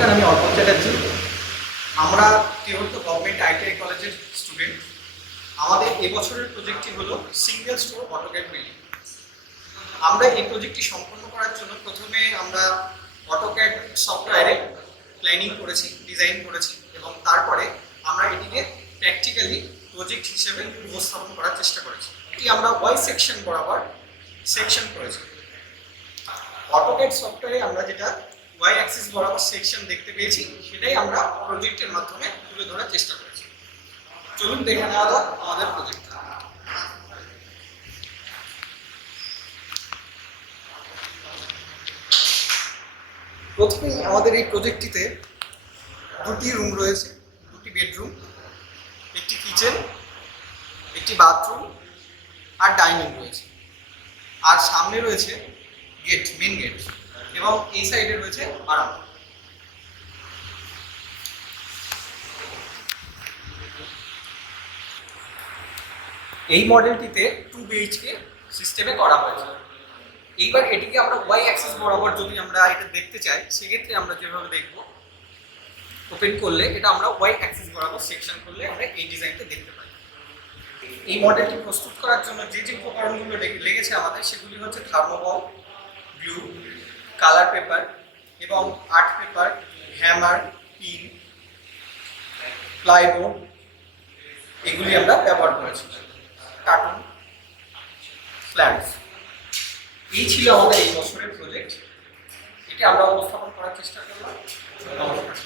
নমস্কার, আমি অর্পণ চ্যাটার্জি। আমরা তিহর্ত গভর্নমেন্ট আইটিআই কলেজের স্টুডেন্ট আমাদের এবছরের প্রজেক্টটি হলো সিঙ্গেল স্টোর অটোক্যাড বিল্ডিং আমরা এই প্রজেক্টটি সম্পন্ন করার জন্য প্রথমে আমরা অটোক্যাড সফটওয়্যারে প্ল্যানিং করেছি ডিজাইন করেছি এবং তারপরে আমরা এটিকে প্র্যাকটিক্যালি প্রজেক্ট হিসেবে উপস্থাপন করার চেষ্টা করেছি। এটি আমরা ওয়াই সেকশন বরাবর সেকশন করেছি। অটোক্যাড সফটওয়্যারে আমরা যেটা ওয়াই অ্যাক্সিস বরাবর সেকশন দেখতে পেয়েছি, সেটাই আমরা প্রজেক্টের মাধ্যমে তুলে ধরার চেষ্টা করেছি। চলুন দেখে নেওয়া যাক আমাদের প্রজেক্ট প্রথমেই আমাদের এই প্রজেক্টটিতে দুটি রুম রয়েছে, দুটি বেডরুম একটি কিচেন একটি বাথরুম আর ডাইনিং রয়েছে। আর সামনে রয়েছে গেট মেন গেট এবং এই সাইডে রয়েছে বারান্দা। এই মডেলটিতে টু বিএইচকে সিস্টেমে করা হয়েছে। এইবার এটিকে আমরা ওয়াই অ্যাক্সেস বরাবর যদি আমরা এটা দেখতে চাই, সেক্ষেত্রে আমরা যেভাবে দেখব ওপেন করলে এটা আমরা ওয়াই অ্যাক্সেস বরাবর সেকশন করলে আমরা এই ডিজাইনটা দেখতে পাই। এই মডেলটি প্রস্তুত করার জন্য যে যে উপকরণগুলো লেগেছে আমাদের, সেগুলি হচ্ছে থার্মোবল কালার পেপার এবং art paper, hammer, pin, plyboard, এগুলি আমরা ব্যবহার করেছি। কার্টুন ফ্ল্যাটস এই ছিল আমাদের এই বছরের প্রজেক্ট। এটি আমরা উপস্থাপন করার চেষ্টা করলাম। নমস্কার